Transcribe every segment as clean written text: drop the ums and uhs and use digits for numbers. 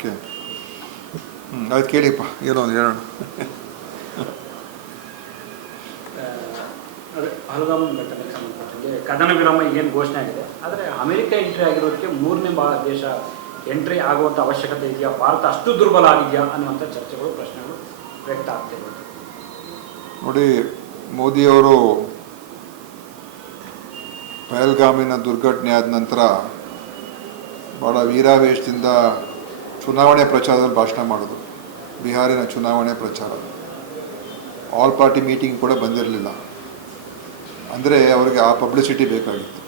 Okay, ಅದು ಕೇಳಿಪ್ಪ, ಏನೋ ಒಂದು ಹೇಳೋಣ. ಅದೇ ಪಹಲ್ಗಾಮ್ ಘಟನೆಗೆ ಸಂಬಂಧಪಟ್ಟಂಗೆ ಕದನ ವಿರಾಮ ಏನು ಘೋಷಣೆ ಆಗಿದೆ, ಆದರೆ ಅಮೆರಿಕ ಎಂಟ್ರಿ ಆಗಿರೋದಕ್ಕೆ ಮೂರನೇ ದೇಶ ಎಂಟ್ರಿ ಆಗುವಂಥ ಅವಶ್ಯಕತೆ ಇದೆಯಾ, ಭಾರತ ಅಷ್ಟು ದುರ್ಬಲ ಆಗಿದೆಯಾ ಅನ್ನುವಂಥ ಚರ್ಚೆಗಳು, ಪ್ರಶ್ನೆಗಳು ವ್ಯಕ್ತ ಆಗ್ತಿರೋದು. ನೋಡಿ, ಮೋದಿಯವರು ಪಹಲ್ಗಾಮಿನ ದುರ್ಘಟನೆ ಆದ ನಂತರ ಭಾಳ ವೀರಾವೇಶದಿಂದ ಚುನಾವಣೆ ಪ್ರಚಾರದಲ್ಲಿ ಭಾಷಣ ಮಾಡೋದು. ಬಿಹಾರಿನ ಚುನಾವಣೆ ಪ್ರಚಾರ, ಆಲ್ ಪಾರ್ಟಿ ಮೀಟಿಂಗ್ ಕೂಡ ಬಂದಿರಲಿಲ್ಲ. ಅಂದರೆ ಅವರಿಗೆ ಆ ಪಬ್ಲಿಸಿಟಿ ಬೇಕಾಗಿತ್ತು.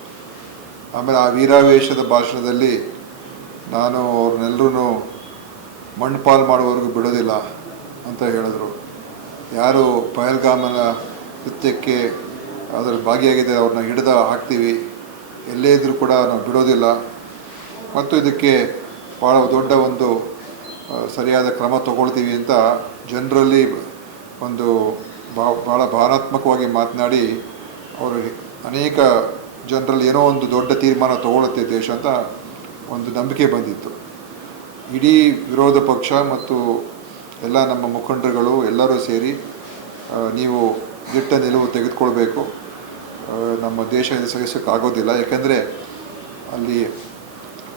ಆಮೇಲೆ ಆ ವೀರಾವೇಶದ ಭಾಷಣದಲ್ಲಿ ನಾನು ಅವ್ರನ್ನೆಲ್ಲರೂ ಮಣ್ಣುಪಾಲು ಮಾಡುವವರೆಗೂ ಬಿಡೋದಿಲ್ಲ ಅಂತ ಹೇಳಿದ್ರು. ಯಾರು ಪಹಲ್ಗಾಮನ ಕೃತ್ಯಕ್ಕೆ ಅದರಲ್ಲಿ ಭಾಗಿಯಾಗಿದ್ದಾರೆ ಅವ್ರನ್ನ ಹಿಡಿದು ಹಾಕ್ತೀವಿ, ಎಲ್ಲೇ ಇದ್ದರೂ ಕೂಡ ನಾವು ಬಿಡೋದಿಲ್ಲ, ಮತ್ತು ಇದಕ್ಕೆ ಭಾಳ ದೊಡ್ಡ ಒಂದು ಸರಿಯಾದ ಕ್ರಮ ತಗೊಳ್ತೀವಿ ಅಂತ ಜನರಲ್ಲಿ ಒಂದು ಭಾಳ ಭಾವನಾತ್ಮಕವಾಗಿ ಮಾತನಾಡಿ ಅವರು ಅನೇಕ ಜನರಲ್ಲಿ ಏನೋ ಒಂದು ದೊಡ್ಡ ತೀರ್ಮಾನ ತಗೊಳುತ್ತೆ ದೇಶ ಅಂತ ಒಂದು ನಂಬಿಕೆ ಬಂದಿತ್ತು. ಇಡೀ ವಿರೋಧ ಪಕ್ಷ ಮತ್ತು ಎಲ್ಲ ನಮ್ಮ ಮುಖಂಡರುಗಳು ಎಲ್ಲರೂ ಸೇರಿ ನೀವು ದಿಟ್ಟ ನಿಲುವು ತೆಗೆದುಕೊಳ್ಬೇಕು, ನಮ್ಮ ದೇಶ ಸಹಿಸೋಕ್ಕಾಗೋದಿಲ್ಲ, ಯಾಕೆಂದರೆ ಅಲ್ಲಿ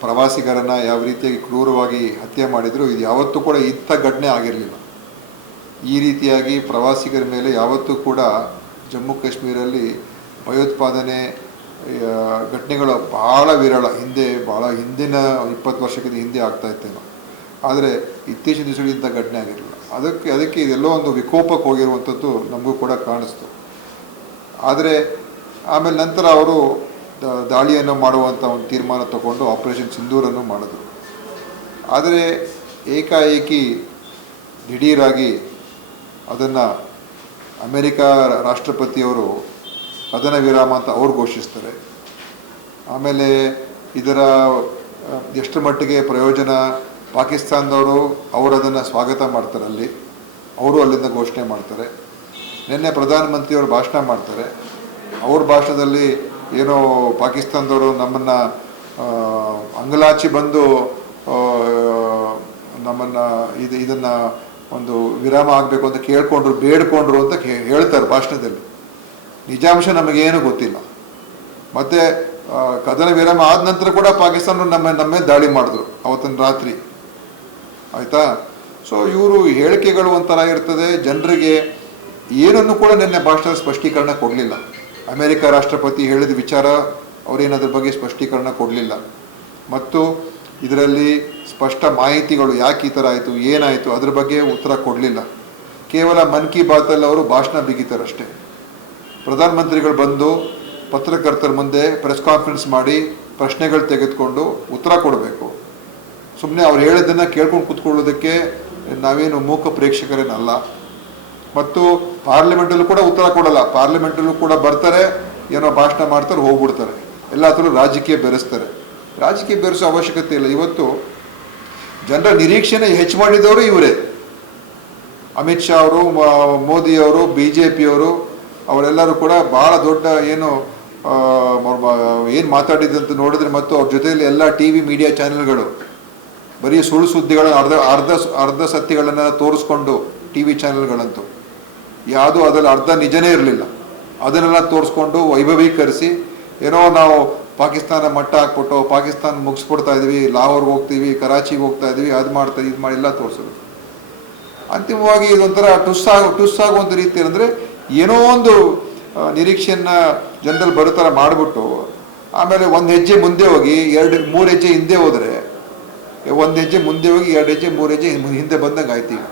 ಪ್ರವಾಸಿಗರನ್ನು ಯಾವ ರೀತಿಯಾಗಿ ಕ್ರೂರವಾಗಿ ಹತ್ಯೆ ಮಾಡಿದರೂ ಇದು ಯಾವತ್ತೂ ಕೂಡ ಇಂಥ ಘಟನೆ ಆಗಿರಲಿಲ್ಲ. ಈ ರೀತಿಯಾಗಿ ಪ್ರವಾಸಿಗರ ಮೇಲೆ ಯಾವತ್ತೂ ಕೂಡ ಜಮ್ಮು ಕಾಶ್ಮೀರಲ್ಲಿ ಭಯೋತ್ಪಾದನೆ ಘಟನೆಗಳು ಭಾಳ ವಿರಳ. ಹಿಂದಿನ 20 ವರ್ಷಕ್ಕಿಂತ ಹಿಂದೆ ಆಗ್ತಾಯಿತ್ತೇನೋ, ಆದರೆ ಇತ್ತೀಚಿನ ದಿವಸಗಳು ಇಂಥ ಘಟನೆ ಆಗಿರಲಿಲ್ಲ. ಅದಕ್ಕೆ ಇದೆಲ್ಲೋ ಒಂದು ವಿಕೋಪಕ್ಕೆ ಹೋಗಿರುವಂಥದ್ದು ನಮಗೂ ಕೂಡ ಕಾಣಿಸ್ತು. ಆದರೆ ಆಮೇಲೆ ನಂತರ ಅವರು ದಾಳಿಯನ್ನು ಮಾಡುವಂಥ ಒಂದು ತೀರ್ಮಾನ ತಗೊಂಡು ಆಪರೇಷನ್ ಸಿಂಧೂರನ್ನು ಮಾಡಿದ್ರು. ಆದರೆ ಏಕಾಏಕಿ ದಿಢೀರಾಗಿ ಅದನ್ನು ಅಮೇರಿಕ ರಾಷ್ಟ್ರಪತಿಯವರು ಕದನ ವಿರಾಮ ಅಂತ ಅವ್ರು ಘೋಷಿಸ್ತಾರೆ. ಆಮೇಲೆ ಇದರ ಎಷ್ಟು ಮಟ್ಟಿಗೆ ಪ್ರಯೋಜನ ಪಾಕಿಸ್ತಾನದವರು ಅವರು ಅದನ್ನು ಸ್ವಾಗತ ಮಾಡ್ತಾರೆ, ಅವರು ಅಲ್ಲಿಂದ ಘೋಷಣೆ ಮಾಡ್ತಾರೆ. ನಿನ್ನೆ ಪ್ರಧಾನಮಂತ್ರಿಯವರು ಭಾಷಣ ಮಾಡ್ತಾರೆ. ಅವ್ರ ಭಾಷಣದಲ್ಲಿ ಏನೋ ಪಾಕಿಸ್ತಾನದವರು ನಮ್ಮನ್ನು ಅಂಗಲಾಚಿ ಬಂದು ನಮ್ಮನ್ನು ಇದನ್ನು ಒಂದು ವಿರಾಮ ಆಗಬೇಕು ಅಂತ ಬೇಡ್ಕೊಂಡ್ರು ಅಂತ ಹೇಳ್ತಾರೆ ಭಾಷಣದಲ್ಲಿ. ನಿಜಾಂಶ ನಮಗೇನು ಗೊತ್ತಿಲ್ಲ. ಮತ್ತು ಕದನ ವಿರಾಮ ಆದ ನಂತರ ಕೂಡ ಪಾಕಿಸ್ತಾನ ನಮ್ಮ ದಾಳಿ ಮಾಡಿದ್ರು ಅವತ್ತಿನ ರಾತ್ರಿ, ಆಯಿತಾ. ಸೊ ಇವರು ಹೇಳಿಕೆಗಳು ಒಂಥರ ಇರ್ತದೆ. ಜನರಿಗೆ ಏನನ್ನು ಕೂಡ ನಿನ್ನೆ ಭಾಷಣದ ಸ್ಪಷ್ಟೀಕರಣ ಕೊಡಲಿಲ್ಲ. ಅಮೇರಿಕ ರಾಷ್ಟ್ರಪತಿ ಹೇಳಿದ ವಿಚಾರ ಅವರೇನದ್ರ ಬಗ್ಗೆ ಸ್ಪಷ್ಟೀಕರಣ ಕೊಡಲಿಲ್ಲ, ಮತ್ತು ಇದರಲ್ಲಿ ಸ್ಪಷ್ಟ ಮಾಹಿತಿಗಳು ಯಾಕೆ ಈ ಥರ ಆಯಿತು, ಏನಾಯಿತು ಅದ್ರ ಬಗ್ಗೆ ಉತ್ತರ ಕೊಡಲಿಲ್ಲ. ಕೇವಲ ಮನ್ ಕಿ ಬಾತಲ್ಲಿ ಅವರು ಭಾಷಣ ಬಿಗಿತಾರಷ್ಟೇ. ಪ್ರಧಾನಮಂತ್ರಿಗಳು ಬಂದು ಪತ್ರಕರ್ತರ ಮುಂದೆ ಪ್ರೆಸ್ ಕಾನ್ಫರೆನ್ಸ್ ಮಾಡಿ ಪ್ರಶ್ನೆಗಳು ತೆಗೆದುಕೊಂಡು ಉತ್ತರ ಕೊಡಬೇಕು. ಸುಮ್ಮನೆ ಅವ್ರು ಹೇಳಿದ್ದನ್ನು ಕೇಳ್ಕೊಂಡು ಕೂತ್ಕೊಳ್ಳೋದಕ್ಕೆ ನಾವೇನು ಮೂಕ ಪ್ರೇಕ್ಷಕರೇನಲ್ಲ. ಮತ್ತು ಪಾರ್ಲಿಮೆಂಟಲ್ಲೂ ಕೂಡ ಉತ್ತರ ಕೊಡಲ್ಲ. ಪಾರ್ಲಿಮೆಂಟಲ್ಲೂ ಕೂಡ ಬರ್ತಾರೆ, ಏನೋ ಭಾಷಣ ಮಾಡ್ತಾರೆ, ಹೋಗ್ಬಿಡ್ತಾರೆ. ಎಲ್ಲ ಥರ ರಾಜಕೀಯ ಬೆರೆಸ್ತಾರೆ. ರಾಜಕೀಯ ಬೆರೆಸೋ ಅವಶ್ಯಕತೆ ಇಲ್ಲ. ಇವತ್ತು ಜನರ ನಿರೀಕ್ಷೆನೇ ಹೆಚ್ಚು ಮಾಡಿದವರು ಇವರೇ. ಅಮಿತ್ ಶಾ ಅವರು, ಮೋದಿಯವರು, BJPಯವರು ಅವರೆಲ್ಲರೂ ಕೂಡ ಭಾಳ ದೊಡ್ಡ ಏನು ಮಾತಾಡಿದಂತ ನೋಡಿದ್ರೆ, ಮತ್ತು ಅವ್ರ ಜೊತೆಯಲ್ಲಿ ಎಲ್ಲ TV ಮೀಡಿಯಾ ಚಾನೆಲ್ಗಳು ಬರೀ ಸುಳ್ಳು ಸುದ್ದಿಗಳನ್ನು ಅರ್ಧ ಸತ್ಯಗಳನ್ನು ತೋರಿಸ್ಕೊಂಡು, TV ಚಾನೆಲ್ಗಳಂತೂ ಯಾವುದೂ ಅದರಲ್ಲಿ ಅರ್ಧ ನಿಜನೇ ಇರಲಿಲ್ಲ, ಅದನ್ನೆಲ್ಲ ತೋರಿಸ್ಕೊಂಡು ವೈಭವೀಕರಿಸಿ ಏನೋ ನಾವು ಪಾಕಿಸ್ತಾನ ಮಟ್ಟ ಹಾಕ್ಬಿಟ್ಟು ಪಾಕಿಸ್ತಾನ ಮುಗಿಸ್ಬಿಡ್ತಾ ಇದ್ವಿ, ಲಾಹೋರ್ಗೆ ಹೋಗ್ತೀವಿ, ಕರಾಚಿಗೆ ಹೋಗ್ತಾ ಇದ್ವಿ, ಅದು ಮಾಡ್ತಾ ಇದು ಮಾಡಿ ಎಲ್ಲ ತೋರಿಸೋದು. ಅಂತಿಮವಾಗಿ ಇದೊಂಥರ ಟುಸ್ ಆಗುವಂಥ ರೀತಿಯಲ್ಲಿ, ಅಂದರೆ ಏನೋ ಒಂದು ನಿರೀಕ್ಷೆಯನ್ನು ಜನರಲ್ಲಿ ಬರೋ ಥರ ಮಾಡಿಬಿಟ್ಟು ಆಮೇಲೆ ಒಂದು ಹೆಜ್ಜೆ ಮುಂದೆ ಹೋಗಿ 2-3 ಹೆಜ್ಜೆ ಹಿಂದೆ ಹೋದರೆ, ಒಂದು ಹೆಜ್ಜೆ ಮುಂದೆ ಹೋಗಿ 2 ಹೆಜ್ಜೆ 3 ಹೆಜ್ಜೆ ಹಿಂದೆ ಬಂದಂಗೆ ಆಯ್ತು. ಈಗ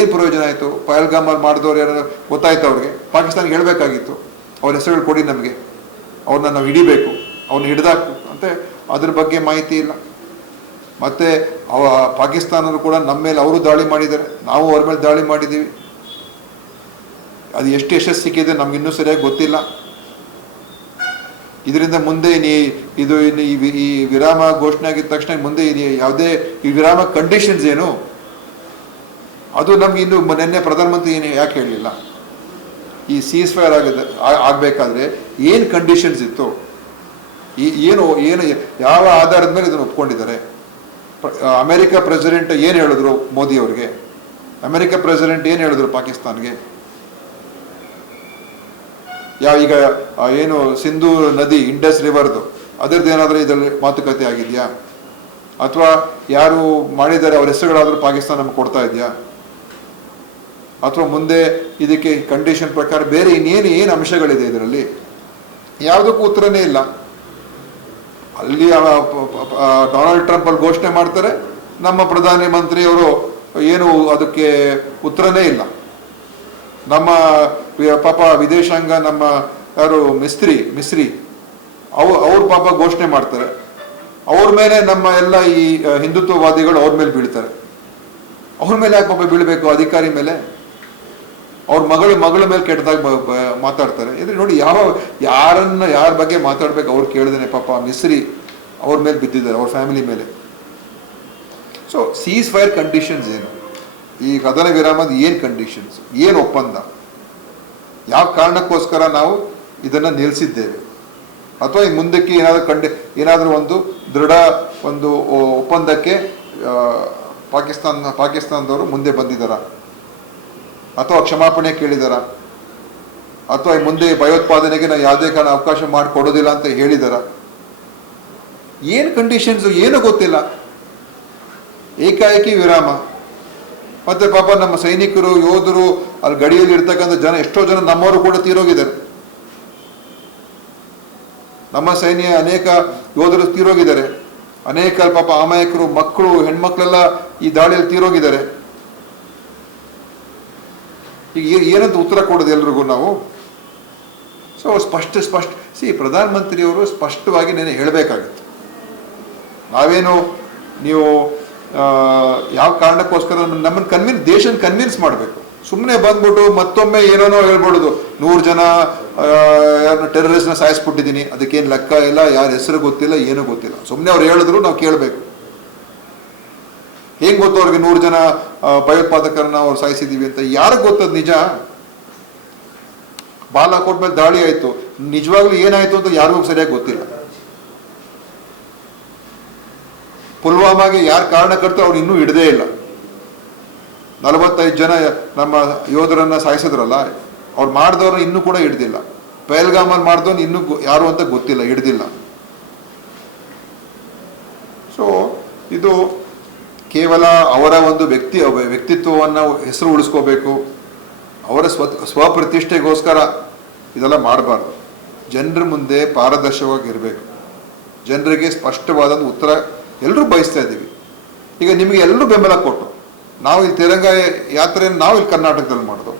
ಏನು ಪ್ರಯೋಜನ ಆಯಿತು? ಪಹಲ್ಗಾಮಲ್ಲಿ ಮಾಡಿದವ್ರು ಯಾರು ಗೊತ್ತಾಯ್ತು ಅವ್ರಿಗೆ? ಪಾಕಿಸ್ತಾನಿಗೆ ಹೇಳಬೇಕಾಗಿತ್ತು, ಅವ್ರ ಹೆಸರುಗಳು ಕೊಡಿ ನಮಗೆ, ಅವ್ರನ್ನ ನಾವು ಹಿಡಿಬೇಕು, ಅವ್ರನ್ನ ಹಿಡ್ದಾಕು ಅಂತ. ಅದ್ರ ಬಗ್ಗೆ ಮಾಹಿತಿ ಇಲ್ಲ. ಮತ್ತು ಪಾಕಿಸ್ತಾನರು ಕೂಡ ನಮ್ಮ ಮೇಲೆ ಅವರು ದಾಳಿ ಮಾಡಿದ್ದಾರೆ, ನಾವು ಅವ್ರ ಮೇಲೆ ದಾಳಿ ಮಾಡಿದ್ದೀವಿ. ಅದು ಎಷ್ಟು ಯಶಸ್ಸು ಸಿಕ್ಕಿದೆ ನಮಗಿನ್ನೂ ಸರಿಯಾಗಿ ಗೊತ್ತಿಲ್ಲ. ಇದರಿಂದ ಮುಂದೆ ಈ ವಿರಾಮ ಘೋಷಣೆ ಆಗಿದ ತಕ್ಷಣ ಮುಂದೆ ಯಾವುದೇ ಈ ವಿರಾಮ ಕಂಡೀಷನ್ಸ್ ಏನು, ಅದು ನಮ್ಗೆ ಇನ್ನು ನಿನ್ನೆ ಪ್ರಧಾನಮಂತ್ರಿ ಏನು ಯಾಕೆ ಹೇಳಲಿಲ್ಲ? ಈ ಸೀಸ್ ಫೈರ್ ಆಗಬೇಕಾದ್ರೆ ಏನು ಕಂಡೀಷನ್ಸ್ ಇತ್ತು, ಏನು ಯಾವ ಆಧಾರದ ಮೇಲೆ ಇದನ್ನು ಒಪ್ಕೊಂಡಿದ್ದಾರೆ? ಅಮೆರಿಕ ಪ್ರೆಸಿಡೆಂಟ್ ಏನು ಹೇಳಿದ್ರು ಮೋದಿ ಅವ್ರಿಗೆ? ಅಮೆರಿಕ ಪ್ರೆಸಿಡೆಂಟ್ ಏನು ಹೇಳಿದ್ರು ಪಾಕಿಸ್ತಾನ್ಗೆ? ಈಗ ಏನು ಸಿಂಧು ನದಿ ಇಂಡಸ್ ರಿವರ್ದು ಅದರದ್ದು ಏನಾದರೂ ಇದರಲ್ಲಿ ಮಾತುಕತೆ ಆಗಿದೆಯಾ? ಅಥವಾ ಯಾರು ಮಾಡಿದ್ದಾರೆ ಅವ್ರ ಹೆಸರುಗಳಾದರೂ ಪಾಕಿಸ್ತಾನ ನಮ್ಗೆ ಕೊಡ್ತಾ ಇದೆಯಾ? ಅಥವಾ ಮುಂದೆ ಇದಕ್ಕೆ ಕಂಡೀಷನ್ ಪ್ರಕಾರ ಬೇರೆ ಏನು ಅಂಶಗಳಿದೆ ಇದರಲ್ಲಿ? ಯಾವುದಕ್ಕೂ ಉತ್ತರನೇ ಇಲ್ಲ. ಅಲ್ಲಿ ಡೊನಾಲ್ಡ್ ಟ್ರಂಪ್ ಅಲ್ಲಿ ಘೋಷಣೆ ಮಾಡ್ತಾರೆ, ನಮ್ಮ ಪ್ರಧಾನಿ ಮಂತ್ರಿಯವರು ಏನು ಅದಕ್ಕೆ ಉತ್ತರನೇ ಇಲ್ಲ. ನಮ್ಮ ಪಾಪ ವಿದೇಶಾಂಗ ನಮ್ಮ ಯಾರು ಮಿಸ್ರಿ ಅವ್ರ ಪಾಪ ಘೋಷಣೆ ಮಾಡ್ತಾರೆ. ಅವ್ರ ಮೇಲೆ ನಮ್ಮ ಎಲ್ಲ ಈ ಹಿಂದುತ್ವವಾದಿಗಳು ಅವ್ರ ಮೇಲೆ ಬೀಳ್ತಾರೆ. ಅವ್ರ ಮೇಲೆ ಯಾಕೆ ಪಾಪ ಬೀಳಬೇಕು? ಅಧಿಕಾರಿ ಮೇಲೆ, ಅವ್ರ ಮಗಳ ಮೇಲೆ ಕೆಟ್ಟದಾಗ ಮಾತಾಡ್ತಾರೆ. ಇದ್ರೆ ನೋಡಿ, ಯಾರ ಬಗ್ಗೆ ಮಾತಾಡ್ಬೇಕು ಅವ್ರು ಕೇಳಿದೇನೆ ಪಾಪ ಮಿಸ್ರಿ ಅವ್ರ ಮೇಲೆ ಬಿದ್ದಿದ್ದಾರೆ, ಅವ್ರ ಫ್ಯಾಮಿಲಿ ಮೇಲೆ. ಸೊ ಸೀಸ್ ಫೈರ್ ಕಂಡೀಷನ್ಸ್ ಏನು? ಈ ಕದನ ವಿರಾಮದ ಏನು ಕಂಡೀಷನ್ಸ್, ಏನು ಒಪ್ಪಂದ, ಯಾವ ಕಾರಣಕ್ಕೋಸ್ಕರ ನಾವು ಇದನ್ನು ನಿಲ್ಲಿಸಿದ್ದೇವೆ? ಅಥವಾ ಈ ಮುಂದಕ್ಕೆ ಏನಾದರೂ ಒಂದು ದೃಢ ಒಂದು ಒಪ್ಪಂದಕ್ಕೆ ಪಾಕಿಸ್ತಾನದವರು ಮುಂದೆ ಬಂದಿದ್ದಾರಾ? ಅಥವಾ ಕ್ಷಮಾಪಣೆ ಕೇಳಿದಾರ? ಅಥವಾ ಮುಂದೆ ಭಯೋತ್ಪಾದನೆಗೆ ನಾವು ಯಾವುದೇ ಕಾರಣ ಅವಕಾಶ ಮಾಡಿಕೊಡೋದಿಲ್ಲ ಅಂತ ಹೇಳಿದಾರ? ಏನು ಕಂಡೀಷನ್ಸು ಏನೂ ಗೊತ್ತಿಲ್ಲ. ಏಕಾಏಕಿ ವಿರಾಮ. ಮತ್ತೆ ಪಾಪ ನಮ್ಮ ಸೈನಿಕರು, ಯೋಧರು, ಅಲ್ಲಿ ಗಡಿಯಲ್ಲಿ ಇರ್ತಕ್ಕಂಥ ಎಷ್ಟೋ ಜನ ನಮ್ಮವರು ಕೂಡ ತೀರೋಗಿದ್ದಾರೆ. ನಮ್ಮ ಸೈನ್ಯ ಅನೇಕ ಯೋಧರು ತೀರೋಗಿದ್ದಾರೆ. ಅನೇಕ ಪಾಪ ಅಮಾಯಕರು, ಮಕ್ಕಳು, ಹೆಣ್ಮಕ್ಳೆಲ್ಲ ಈ ದಾಳಿಯಲ್ಲಿ ತೀರೋಗಿದ್ದಾರೆ. ಈಗ ಏನಂತ ಉತ್ತರ ಕೊಡೋದು ಎಲ್ರಿಗೂ ನಾವು? ಸೊ ಪ್ರಧಾನಮಂತ್ರಿಯವರು ಸ್ಪಷ್ಟವಾಗಿ ನೆನೆ ಹೇಳಬೇಕಾಗಿತ್ತು. ನಾವೇನು ನೀವು ಯಾವ ಕಾರಣಕ್ಕೋಸ್ಕರ ನಮ್ಮನ್ನು ದೇಶನ ಕನ್ವಿನ್ಸ್ ಮಾಡಬೇಕು. ಸುಮ್ಮನೆ ಬಂದ್ಬಿಟ್ಟು ಮತ್ತೊಮ್ಮೆ ಏನೇನೋ ಹೇಳ್ಬಿಡೋದು, 100 ಜನ ಟೆರರಿಸ್ಟ್ನ ಸಾಯಿಸ್ಬಿಟ್ಟಿದ್ದೀನಿ, ಅದಕ್ಕೇನು ಲೆಕ್ಕ ಇಲ್ಲ, ಯಾರ ಹೆಸರು ಗೊತ್ತಿಲ್ಲ, ಏನೂ ಗೊತ್ತಿಲ್ಲ. ಸುಮ್ಮನೆ ಅವ್ರು ಹೇಳಿದ್ರು ನಾವು ಕೇಳಬೇಕು. ಹೆಂಗೆ ಗೊತ್ತು ಅವ್ರಿಗೆ 100 ಜನ ಭಯೋತ್ಪಾದಕರನ್ನ ಅವ್ರು ಸಾಯಿಸಿದೀವಿ ಅಂತ? ಯಾರಿಗೆ ಗೊತ್ತದ ನಿಜ? ಬಾಲಾಕೋಟ್ ಮೇಲೆ ದಾಳಿ ಆಯ್ತು, ನಿಜವಾಗ್ಲೂ ಏನಾಯ್ತು ಅಂತ ಯಾರಿಗೂ ಸರಿಯಾಗಿ ಗೊತ್ತಿಲ್ಲ. ಪುಲ್ವಾಮಾಗೆ ಯಾರು ಕಾರಣಕರ್ತರು ಅವ್ರು ಇನ್ನೂ ಹಿಡದೇ ಇಲ್ಲ. 45 ಜನ ನಮ್ಮ ಯೋಧರನ್ನ ಸಾಯಿಸಿದ್ರಲ್ಲ, ಅವ್ರು ಮಾಡಿದವ್ರನ್ನ ಇನ್ನೂ ಕೂಡ ಹಿಡ್ದಿಲ್ಲ. ಪಹಲ್ಗಾಮಲ್ಲಿ ಮಾಡಿದವ್ನು ಇನ್ನೂ ಯಾರು ಅಂತ ಗೊತ್ತಿಲ್ಲ, ಹಿಡ್ದಿಲ್ಲ. ಸೊ ಇದು ಕೇವಲ ಅವರ ಒಂದು ವ್ಯಕ್ತಿತ್ವವನ್ನು ಹೆಸರು ಉಳಿಸ್ಕೋಬೇಕು, ಅವರ ಸ್ವಪ್ರತಿಷ್ಠೆಗೋಸ್ಕರ ಇದೆಲ್ಲ ಮಾಡಬಾರ್ದು. ಜನರ ಮುಂದೆ ಪಾರದರ್ಶಕವಾಗಿರಬೇಕು. ಜನರಿಗೆ ಸ್ಪಷ್ಟವಾದ ಉತ್ತರ ಎಲ್ಲರೂ ಬಯಸ್ತಾ ಇದ್ದೀವಿ. ಈಗ ನಿಮಗೆ ಎಲ್ಲರೂ ಬೆಂಬಲ ಕೊಟ್ಟು ನಾವು ಈ ತಿರಂಗ ಯಾತ್ರೆಯನ್ನು ನಾವು ಇಲ್ಲಿ ಕರ್ನಾಟಕದಲ್ಲಿ ಮಾಡಿದ್ವು.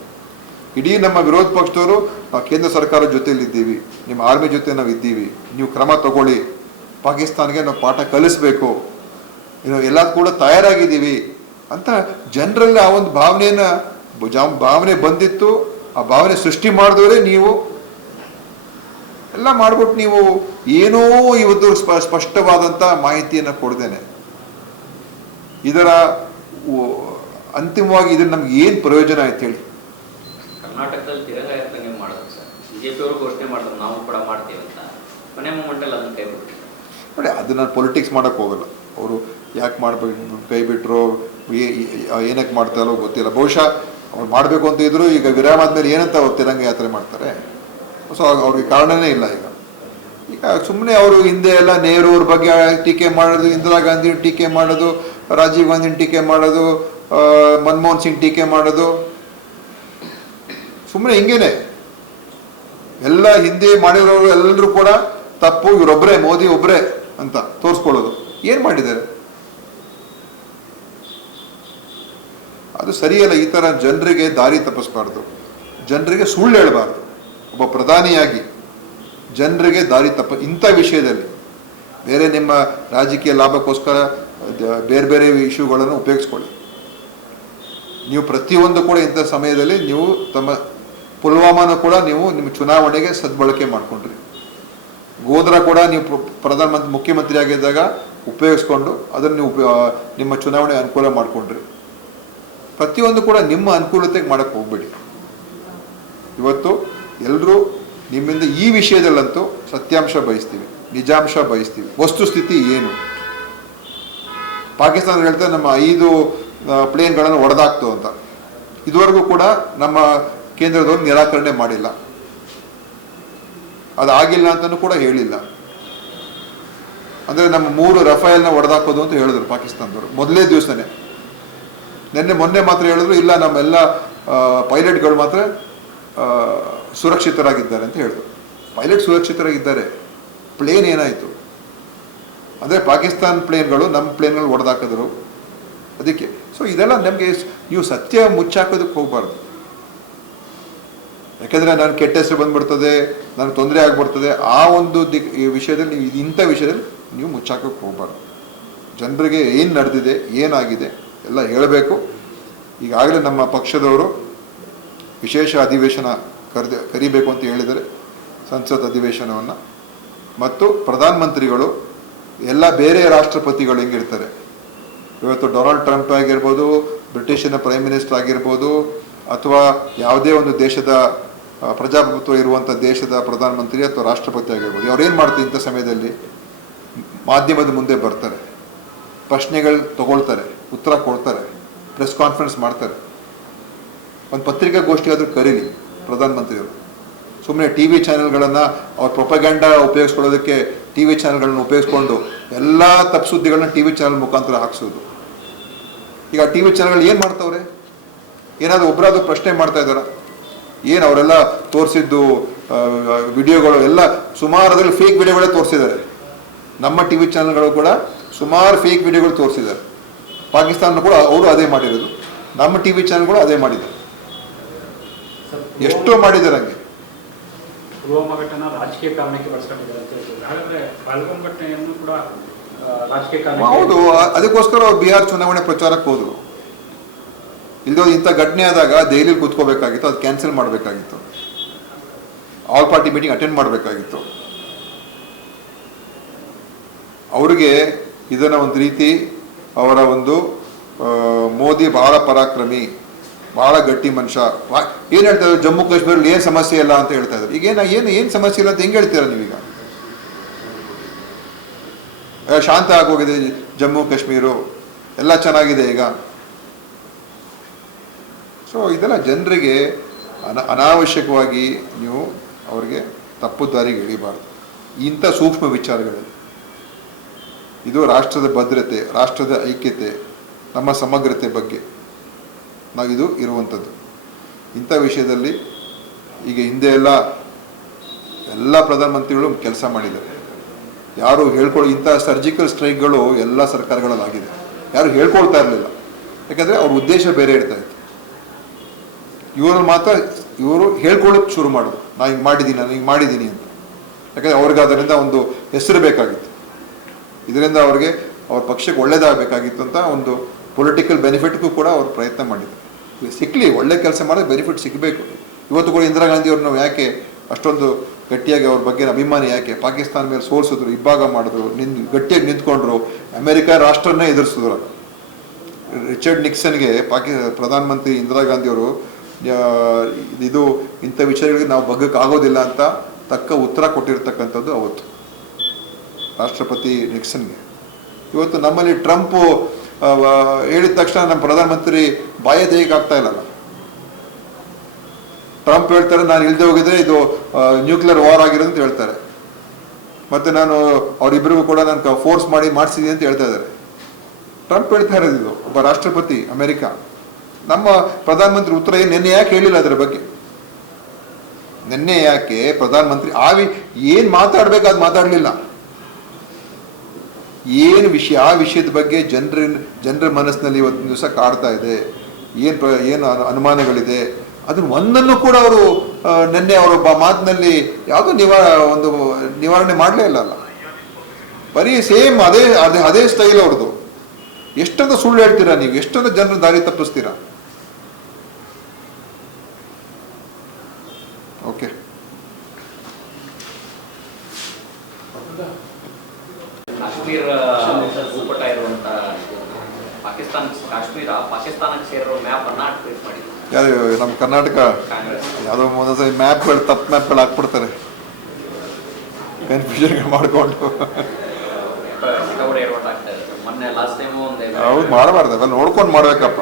ಇಡೀ ನಮ್ಮ ವಿರೋಧ ಪಕ್ಷದವರು ನಾವು ಕೇಂದ್ರ ಸರ್ಕಾರದ ಜೊತೆಯಲ್ಲಿದ್ದೀವಿ, ನಿಮ್ಮ ಆರ್ಮಿ ಜೊತೆ ನಾವು ಇದ್ದೀವಿ, ನೀವು ಕ್ರಮ ತಗೊಳ್ಳಿ, ಪಾಕಿಸ್ತಾನ್ಗೆ ನಾವು ಪಾಠ ಕಲಿಸ್ಬೇಕು, ಎಲ್ಲ ಕೂಡ ತಯಾರಾಗಿದ್ದೀವಿ ಅಂತ ಜನರಲ್ಲಿ ಆ ಒಂದು ಭಾವನೆ ಬಂದಿತ್ತು. ಆ ಭಾವನೆ ಸೃಷ್ಟಿ ಮಾಡಿದವರೇ ನೀವು. ಎಲ್ಲ ಮಾಡ್ಬಿಟ್ಟು ನೀವು ಏನೋ ಇವತ್ತು ಸ್ಪಷ್ಟವಾದಂಥ ಮಾಹಿತಿಯನ್ನು ಕೊಡ್ದೇನೆ ಇದರ ಅಂತಿಮವಾಗಿ ಇದನ್ನ ನಮ್ಗೆ ಏನು ಪ್ರಯೋಜನ ಆಯ್ತು ಹೇಳಿ? ಕರ್ನಾಟಕದಲ್ಲಿ ತಿರಂಗ ಯಾತ್ರೆ ಮಾಡೋದು ಸರ್, ಬಿಜೆಪಿ ಅವರು ಘೋಷಣೆ ಮಾಡಿದ್ರು ನಾವು ಕೂಡ ಮಾಡ್ತೀವಿ ಅಂತ, ಮನೆ ಮೂಮೆಂಟಲ್ಲಿ ಅದನ್ನ ಕೈ ಬಿಟ್ಟಿದ್ದಾರೆ ನೋಡಿ. ಅದನ್ನ ಪೊಲಿಟಿಕ್ಸ್ ಮಾಡೋಕ್ಕೆ ಹೋಗಲ್ಲ ಅವರು. ಯಾಕೆ ಮಾಡ್ಬೇಕು ಕೈ ಬಿಟ್ಟರು, ಏನಕ್ಕೆ ಮಾಡ್ತಾರೋ ಗೊತ್ತಿಲ್ಲ. ಬಹುಶಃ ಅವ್ರು ಮಾಡಬೇಕು ಅಂತ ಇದ್ರು. ಈಗ ವಿರಾಮ ಆದ್ಮೇಲೆ ಏನಂತ ಅವ್ರು ತಿರಂಗ ಯಾತ್ರೆ ಮಾಡ್ತಾರೆ? ಸೊ ಅವ್ರಿಗೆ ಕಾರಣನೇ ಇಲ್ಲ. ಈಗ ಸುಮ್ಮನೆ ಅವರು ಹಿಂದೆ ಎಲ್ಲ ನೆಹರು ಅವ್ರ ಬಗ್ಗೆ ಟೀಕೆ ಮಾಡೋದು, ಇಂದಿರಾ ಗಾಂಧಿ ಟೀಕೆ ಮಾಡೋದು, ರಾಜೀವ್ ಗಾಂಧಿನ ಟೀಕೆ ಮಾಡೋದು, ಮನಮೋಹನ್ ಸಿಂಗ್ ಟೀಕೆ ಮಾಡೋದು, ಸುಮ್ಮನೆ ಹಿಂಗೇನೆ ಎಲ್ಲ ಹಿಂದೆ ಮಾಡಿರೋರು ಎಲ್ಲರೂ ಕೂಡ ತಪ್ಪು, ಇವರೊಬ್ಬರೇ, ಮೋದಿ ಒಬ್ಬರೇ ಅಂತ ತೋರಿಸ್ಕೊಳ್ಳೋದು. ಏನು ಮಾಡಿದ್ದಾರೆ? ಅದು ಸರಿಯಲ್ಲ. ಈ ಥರ ಜನರಿಗೆ ದಾರಿ ತಪ್ಪಿಸ್ಬಾರ್ದು, ಜನರಿಗೆ ಸುಳ್ಳು ಹೇಳಬಾರ್ದು. ಒಬ್ಬ ಪ್ರಧಾನಿಯಾಗಿ ಜನರಿಗೆ ದಾರಿ ಇಂಥ ವಿಷಯದಲ್ಲಿ ಬೇರೆ ನಿಮ್ಮ ರಾಜಕೀಯ ಲಾಭಕ್ಕೋಸ್ಕರ ಬೇರೆ ಬೇರೆ ಇಶ್ಯೂಗಳನ್ನು ಉಪಯೋಗಿಸ್ಕೊಳ್ಳಿ. ನೀವು ಪ್ರತಿಯೊಂದು ಕೂಡ ಇಂಥ ಸಮಯದಲ್ಲಿ ನೀವು ಪುಲ್ವಾಮಾನ ಕೂಡ ನೀವು ನಿಮ್ಮ ಚುನಾವಣೆಗೆ ಸದ್ಬಳಕೆ ಮಾಡಿಕೊಂಡ್ರಿ. ಗೋಧ್ರಾ ಕೂಡ ನೀವು ಮುಖ್ಯಮಂತ್ರಿ ಆಗಿದ್ದಾಗ ಉಪಯೋಗಿಸ್ಕೊಂಡು ಅದನ್ನು ನೀವು ನಿಮ್ಮ ಚುನಾವಣೆ ಅನುಕೂಲ ಮಾಡಿಕೊಂಡ್ರಿ. ಪ್ರತಿಯೊಂದು ಕೂಡ ನಿಮ್ಮ ಅನುಕೂಲತೆಗೆ ಮಾಡೋಕ್ಕೆ ಹೋಗ್ಬೇಡಿ. ಇವತ್ತು ಎಲ್ಲರೂ ನಿಮ್ಮಿಂದ ಈ ವಿಷಯದಲ್ಲಂತೂ ಸತ್ಯಾಂಶ ಬಯಸ್ತೀವಿ, ನಿಜಾಂಶ ಬಯಸ್ತೀವಿ. ವಸ್ತುಸ್ಥಿತಿ ಏನು? ಪಾಕಿಸ್ತಾನ ಹೇಳ್ತಾರೆ ನಮ್ಮ 5 ಪ್ಲೇನ್ಗಳನ್ನು ಹೊಡೆದಾಕ್ತು ಅಂತ. ಇದುವರೆಗೂ ಕೂಡ ನಮ್ಮ ಕೇಂದ್ರದವರು ನಿರಾಕರಣೆ ಮಾಡಿಲ್ಲ, ಅದಾಗಿಲ್ಲ ಅಂತಲೂ ಕೂಡ ಹೇಳಿಲ್ಲ. ಅಂದರೆ ನಮ್ಮ 3 ರಫೇಲ್ನ ಹೊಡೆದಾಕೋದು ಅಂತ ಹೇಳಿದ್ರು ಪಾಕಿಸ್ತಾನದವರು ಮೊದಲೇ ದಿವಸನೇ. ಮೊನ್ನೆ ಮಾತ್ರ ಹೇಳಿದ್ರು ಇಲ್ಲ ನಮ್ಮೆಲ್ಲ ಪೈಲಟ್ಗಳು ಮಾತ್ರ ಸುರಕ್ಷಿತರಾಗಿದ್ದಾರೆ ಅಂತ ಹೇಳಿದ್ರು. ಪೈಲಟ್ ಸುರಕ್ಷಿತರಾಗಿದ್ದಾರೆ, ಪ್ಲೇನ್ ಏನಾಯಿತು? ಅಂದರೆ ಪಾಕಿಸ್ತಾನ ಪ್ಲೇನ್ಗಳು ನಮ್ಮ ಪ್ಲೇನ್ಗಳು ಹೊಡೆದಾಕಿದ್ರು ಅದಕ್ಕೆ. ಸೊ ಇದೆಲ್ಲ ನಮಗೆ ನೀವು ಸತ್ಯ ಮುಚ್ಚಾಕೋದಕ್ಕೆ ಹೋಗಬಾರ್ದು. ಯಾಕೆಂದರೆ ನನಗೆ ಕೆಟ್ಟ ಹೆಸರು ಬಂದ್ಬಿಡ್ತದೆ, ನನಗೆ ತೊಂದರೆ ಆಗಿಬಿಡ್ತದೆ. ಆ ಒಂದು ಈ ವಿಷಯದಲ್ಲಿ ನೀವು ಇಂಥ ವಿಷಯದಲ್ಲಿ ನೀವು ಮುಚ್ಚಾಕೋಕ್ಕೆ ಹೋಗಬಾರ್ದು. ಜನರಿಗೆ ಏನು ನಡೆದಿದೆ, ಏನಾಗಿದೆ ಎಲ್ಲ ಹೇಳಬೇಕು. ಈಗಾಗಲೇ ನಮ್ಮ ಪಕ್ಷದವರು ವಿಶೇಷ ಅಧಿವೇಶನ ಕರಿಬೇಕು ಅಂತ ಹೇಳಿದರೆ, ಸಂಸತ್ ಅಧಿವೇಶನವನ್ನು. ಮತ್ತು ಪ್ರಧಾನಮಂತ್ರಿಗಳು ಎಲ್ಲ ಬೇರೆ ರಾಷ್ಟ್ರಪತಿಗಳು ಹೆಂಗಿರ್ತಾರೆ, ಇವತ್ತು ಡೊನಾಲ್ಡ್ ಟ್ರಂಪ್ ಆಗಿರ್ಬೋದು, ಬ್ರಿಟಿಷಿನ ಪ್ರೈಮ್ ಮಿನಿಸ್ಟರ್ ಆಗಿರ್ಬೋದು, ಅಥವಾ ಯಾವುದೇ ಒಂದು ದೇಶದ ಪ್ರಜಾಪ್ರಭುತ್ವ ಇರುವಂಥ ದೇಶದ ಪ್ರಧಾನಮಂತ್ರಿ ಅಥವಾ ರಾಷ್ಟ್ರಪತಿ ಆಗಿರ್ಬೋದು, ಅವ್ರೇನು ಮಾಡ್ತಾರೆ ಇಂಥ ಸಮಯದಲ್ಲಿ? ಮಾಧ್ಯಮದ ಮುಂದೆ ಬರ್ತಾರೆ, ಪ್ರಶ್ನೆಗಳು ತಗೊಳ್ತಾರೆ, ಉತ್ತರ ಕೊಡ್ತಾರೆ, ಪ್ರೆಸ್ ಕಾನ್ಫರೆನ್ಸ್ ಮಾಡ್ತಾರೆ. ಒಂದು ಪತ್ರಿಕಾಗೋಷ್ಠಿ ಆದರೂ ಕರೀಲಿ ಪ್ರಧಾನಮಂತ್ರಿಯವರು. ಸುಮ್ಮನೆ ಟಿ ವಿ ಚಾನೆಲ್ಗಳನ್ನು ಅವ್ರ ಪ್ರೊಪಗ್ಯಾಂಡ ಉಪಯೋಗಿಸ್ಕೊಳ್ಳೋದಕ್ಕೆ ಟಿ ವಿ ಚಾನೆಲ್ಗಳನ್ನ ಉಪಯೋಗಿಸ್ಕೊಂಡು ಎಲ್ಲ ತಪ್ಪು ಸುದ್ದಿಗಳನ್ನ ಟಿ ವಿ ಚಾನೆಲ್ ಮುಖಾಂತರ ಹಾಕ್ಸೋದು. ಈಗ ಟಿ ವಿ ಚಾನೆಲ್ಗಳು ಏನು ಮಾಡ್ತಾವ್ರೆ? ಏನಾದರೂ ಒಬ್ಬರಾದ್ರೂ ಪ್ರಶ್ನೆ ಮಾಡ್ತಾ ಇದ್ದಾರ? ಏನು ಅವರೆಲ್ಲ ತೋರಿಸಿದ್ದು ವಿಡಿಯೋಗಳು ಎಲ್ಲ ಸುಮಾರದಲ್ಲಿ ಫೇಕ್ ವಿಡಿಯೋಗಳೇ ತೋರಿಸಿದ್ದಾರೆ. ನಮ್ಮ ಟಿ ವಿ ಚಾನೆಲ್ಗಳು ಕೂಡ ಸುಮಾರು ಫೇಕ್ ವಿಡಿಯೋಗಳು ತೋರಿಸಿದ್ದಾರೆ. ಪಾಕಿಸ್ತಾನ ಕೂಡ ಅವರು ಅದೇ ಮಾಡಿರೋದು, ನಮ್ಮ ಟಿ ವಿ ಚಾನೆಲ್ಗಳು ಅದೇ ಮಾಡಿದ್ದಾರೆ. ಎಷ್ಟೋ ಮಾಡಿದ್ದಾರೆ ಹಂಗೆ. ಪುಲ್ವಾಮಾ ಘಟನೆ ರಾಜಕೀಯ ಕಾರಣಕ್ಕೆ ಬಳಸ್ಕೊಂಡಿದ್ದಾರೆ ಅಂತ ಹೇಳ್ತಾರೆ. ಹಾಗಾದ್ರೆ ಪಹಲ್ಗಾಮ್ ಘಟನೆಯನ್ನು ಕೂಡ ರಾಜಕೀಯ ಕಾರಣ? ಹೌದು, ಅದಕ್ಕೋಸ್ಕರ ಅವ್ರು ಬಿಹಾರ್ ಚುನಾವಣೆ ಪ್ರಚಾರಕ್ಕೆ ಹೋದ್ರು. ಇಲ್ದೋ ಇಂಥ ಘಟನೆ ಆದಾಗ ದೆಹಲಿಯಲ್ಲಿ ಕೂತ್ಕೋಬೇಕಾಗಿತ್ತು, ಅದು ಕ್ಯಾನ್ಸಲ್ ಮಾಡಬೇಕಾಗಿತ್ತು, ಆಲ್ ಪಾರ್ಟಿ ಮೀಟಿಂಗ್ ಅಟೆಂಡ್ ಮಾಡಬೇಕಾಗಿತ್ತು. ಅವ್ರಿಗೆ ಇದನ್ನು ಒಂದು ರೀತಿ ಅವರ ಒಂದು ಮೋದಿ ಬಹಳ ಪರಾಕ್ರಮಿ, ಬಹಳ ಗಟ್ಟಿ ಮನುಷ್ಯ, ಏನು ಹೇಳ್ತಾ ಇದ್ದಾರೆ, ಜಮ್ಮು ಕಾಶ್ಮೀರಲ್ಲಿ ಏನು ಸಮಸ್ಯೆ ಇಲ್ಲ ಅಂತ ಹೇಳ್ತಾ ಇದ್ದಾರೆ. ಈಗ ಏನು ಸಮಸ್ಯೆ ಇಲ್ಲ ಅಂತ ಹೆಂಗೆ ಹೇಳ್ತೀರಾ ನೀವೀಗ? ಶಾಂತ ಆಗೋಗಿದೆ ಜಮ್ಮು ಕಾಶ್ಮೀರು, ಎಲ್ಲ ಚೆನ್ನಾಗಿದೆ ಈಗ. ಸೊ ಇದೆಲ್ಲ ಜನರಿಗೆ ಅನಾವಶ್ಯಕವಾಗಿ ನೀವು ಅವ್ರಿಗೆ ತಪ್ಪು ದಾರಿಗೆ ಎಳಿಬಾರ್ದು ಇಂಥ ಸೂಕ್ಷ್ಮ ವಿಚಾರಗಳಲ್ಲಿ. ಇದು ರಾಷ್ಟ್ರದ ಭದ್ರತೆ, ರಾಷ್ಟ್ರದ ಐಕ್ಯತೆ, ನಮ್ಮ ಸಮಗ್ರತೆ ಬಗ್ಗೆ ನಾವಿದು ಇರುವಂಥದ್ದು. ಇಂಥ ವಿಷಯದಲ್ಲಿ ಈಗ ಹಿಂದೆ ಎಲ್ಲ ಪ್ರಧಾನಮಂತ್ರಿಗಳು ಕೆಲಸ ಮಾಡಿದ್ದಾರೆ. ಯಾರು ಇಂಥ ಸರ್ಜಿಕಲ್ ಸ್ಟ್ರೈಕ್ಗಳು ಎಲ್ಲ ಸರ್ಕಾರಗಳಲ್ಲಾಗಿದೆ. ಯಾರು ಹೇಳ್ಕೊಳ್ತಾ ಇರಲಿಲ್ಲ, ಯಾಕಂದರೆ ಅವ್ರ ಉದ್ದೇಶ ಬೇರೆ ಇರ್ತಾ ಇತ್ತು. ಇವರು ಹೇಳ್ಕೊಳ್ಳೋಕೆ ಶುರು ಮಾಡೋದು, ನಾನು ಹಿಂಗೆ ಮಾಡಿದ್ದೀನಿ ಅಂತ. ಯಾಕಂದರೆ ಅವ್ರಿಗೆ ಅದರಿಂದ ಒಂದು ಹೆಸರು ಬೇಕಾಗಿತ್ತು, ಇದರಿಂದ ಅವ್ರಿಗೆ ಅವ್ರ ಪಕ್ಷಕ್ಕೆ ಒಳ್ಳೇದಾಗಬೇಕಾಗಿತ್ತು ಅಂತ ಒಂದು ಪೊಲಿಟಿಕಲ್ ಬೆನಿಫಿಟ್ಗೂ ಕೂಡ ಅವ್ರು ಪ್ರಯತ್ನ ಮಾಡಿದ್ರು. ಸಿಕ್ಕಲಿ, ಒಳ್ಳೆ ಕೆಲಸ ಮಾಡಿದ್ರೆ ಬೆನಿಫಿಟ್ ಸಿಗಬೇಕು. ಇವತ್ತು ಕೂಡ ಇಂದಿರಾ ಗಾಂಧಿಯವ್ರನ್ನ ಯಾಕೆ ಅಷ್ಟೊಂದು ಗಟ್ಟಿಯಾಗಿ ಅವ್ರ ಬಗ್ಗೆ ಅಭಿಮಾನಿ ಯಾಕೆ? ಪಾಕಿಸ್ತಾನ ಮೇಲೆ ಸೋಲಿಸಿದ್ರು, ಇಬ್ಬಾಗ ಮಾಡಿದ್ರು, ಗಟ್ಟಿಯಾಗಿ ನಿಂತ್ಕೊಂಡ್ರು, ಅಮೆರಿಕ ರಾಷ್ಟ್ರನ್ನೇ ಎದುರಿಸಿದ್ರು. ರಿಚರ್ಡ್ ನಿಕ್ಸನ್ಗೆ ಪ್ರಧಾನಮಂತ್ರಿ ಇಂದಿರಾ ಗಾಂಧಿಯವರು ಇದು ಇಂಥ ವಿಷಯಗಳಿಗೆ ನಾವು ಬಗ್ಗಕ್ಕಾಗೋದಿಲ್ಲ ಅಂತ ತಕ್ಕ ಉತ್ತರ ಕೊಟ್ಟಿರ್ತಕ್ಕಂಥದ್ದು ಅವತ್ತು ರಾಷ್ಟ್ರಪತಿ ನಿಕ್ಸನ್ಗೆ. ಇವತ್ತು ನಮ್ಮಲ್ಲಿ ಟ್ರಂಪು ಹೇಳಿದ ತಕ್ಷಣ ನಮ್ಮ ಪ್ರಧಾನಮಂತ್ರಿ ಬಾಯ ತೆಗೆಯಕ್ಕೆ ಆಗ್ತಾ ಇಲ್ಲಲ್ಲ. ಟ್ರಂಪ್ ಹೇಳ್ತಾರೆ ನಾನು ಇಲ್ಲದೆ ಹೋಗಿದ್ರೆ ಇದು ನ್ಯೂಕ್ಲಿಯರ್ ವಾರ್ ಆಗಿರೋದು ಅಂತ ಹೇಳ್ತಾರೆ. ಮತ್ತೆ ನಾನು ಅವರಿಬ್ಬರಿಗೂ ಕೂಡ ನಾನು ಫೋರ್ಸ್ ಮಾಡಿಸಿದ್ದೀನಿ ಅಂತ ಹೇಳ್ತಾ ಇದ್ದಾರೆ. ಟ್ರಂಪ್ ಹೇಳ್ತಾ ಇರೋದು ಇದು, ಒಬ್ಬ ರಾಷ್ಟ್ರಪತಿ ಅಮೆರಿಕ. ನಮ್ಮ ಪ್ರಧಾನಮಂತ್ರಿ ಉತ್ತರ ನಿನ್ನೆ ಯಾಕೆ ಹೇಳಿಲ್ಲ ಅದರ ಬಗ್ಗೆ? ನಿನ್ನೆ ಯಾಕೆ ಪ್ರಧಾನಮಂತ್ರಿ ಏನು ಮಾತಾಡ್ಬೇಕು ಅದು ಮಾತಾಡಲಿಲ್ಲ? ಏನು ವಿಷಯ, ಆ ವಿಷಯದ ಬಗ್ಗೆ ಜನರ ಮನಸ್ಸಿನಲ್ಲಿ ಇವತ್ತಿನ ದಿವಸ ಕಾಡ್ತಾ ಇದೆ, ಏನು ಅನುಮಾನಗಳಿದೆ, ಅದನ್ನು ಒಂದನ್ನು ಕೂಡ ಅವರು ನಿನ್ನೆ ಅವರೊಬ್ಬ ಮಾತಿನಲ್ಲಿ ಯಾವುದೋ ಒಂದು ನಿವಾರಣೆ ಮಾಡಲೇ ಇಲ್ಲ. ಬರೀ ಸೇಮ್ ಅದೇ ಸ್ಟೈಲ್ ಅವ್ರದ್ದು. ಎಷ್ಟೊಂದು ಸುಳ್ಳು ಹೇಳ್ತೀರಾ ನೀವು, ಎಷ್ಟೊಂದು ಜನರ ದಾರಿ ತಪ್ಪಿಸ್ತೀರಾ. ಓಕೆ, ಕಾಶ್ಮೀರ ಭೂಪಟ ಇರುವಂತ ಪಾಕಿಸ್ತಾನಕ್ಕೆ ಸೇರಿರೋ ಮ್ಯಾಪ್ ಅನ್ನ ಟ್ವೀಟ್ ಮಾಡಿದ್ರು. ಯಾರು? ನಮ್ಮ ಕರ್ನಾಟಕ ಯಾವುದೋ ಒಂದೊಂದ್ಸರಿ ಮ್ಯಾಪ್ಗಳು ತಪ್ಪು ಮ್ಯಾಪ್ಗಳು ಹಾಕ್ಬಿಡ್ತಾರೆ, ಕನ್ಫ್ಯೂಷನ್ ಮಾಡಿಕೊಂಡು. ಸಿಕ್ಕಾಪಟ್ಟೆ ಏರ್ಪಾಟ್ ಆಗ್ತಾ ಇದೆ. ಮೊನ್ನೆ ಲಾಸ್ಟ್ ಟೈಮು ಒಂದು ಹೌದು ಮಾಡಬಾರ್ದು, ಅವೆಲ್ಲ ನೋಡ್ಕೊಂಡು ಮಾಡಬೇಕಪ್ಪ.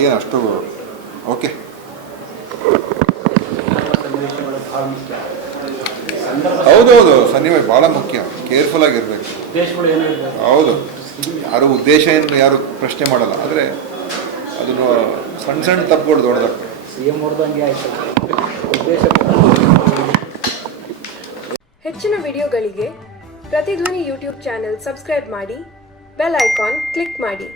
ಏನು ಅಷ್ಟು ಓಕೆ. ಸನ್ನಿವೇಶಗಳು ಬಹಳ ಮುಖ್ಯ. ಸಂದರ್ಭ ಹೌದೌದು, ಸನ್ನಿವೇಶ ಭಾಳ ಮುಖ್ಯ, ಕೇರ್ಫುಲ್ ಆಗಿರ್ಬೇಕು. ಉದ್ದೇಶಗಳು ಏನಿರಬೇಕು. ಹೌದು, ಯಾರು ಉದ್ದೇಶ ಏನು ಯಾರು ಪ್ರಶ್ನೆ ಮಾಡಲ್ಲ, ಆದರೆ ಅದನ್ನು ಸಣ್ಣ ಸಣ್ಣ ತಪ್ಪುಗಳು ದೊಡ್ಡದಾಗ್ತವೆ. CM ಅವ್ರದ್ದು ಹಂಗೆ ಆಯ್ತು. ಉದ್ದೇಶ ಹೆಚ್ಚಿನ ವಿಡಿಯೋಗಳಿಗೆ ಪ್ರತಿಧ್ವನಿ ಯೂಟ್ಯೂಬ್ ಚಾನೆಲ್ ಸಬ್ಸ್ಕ್ರೈಬ್ ಮಾಡಿ, ಬೆಲ್ ಐಕಾನ್ ಕ್ಲಿಕ್ ಮಾಡಿ.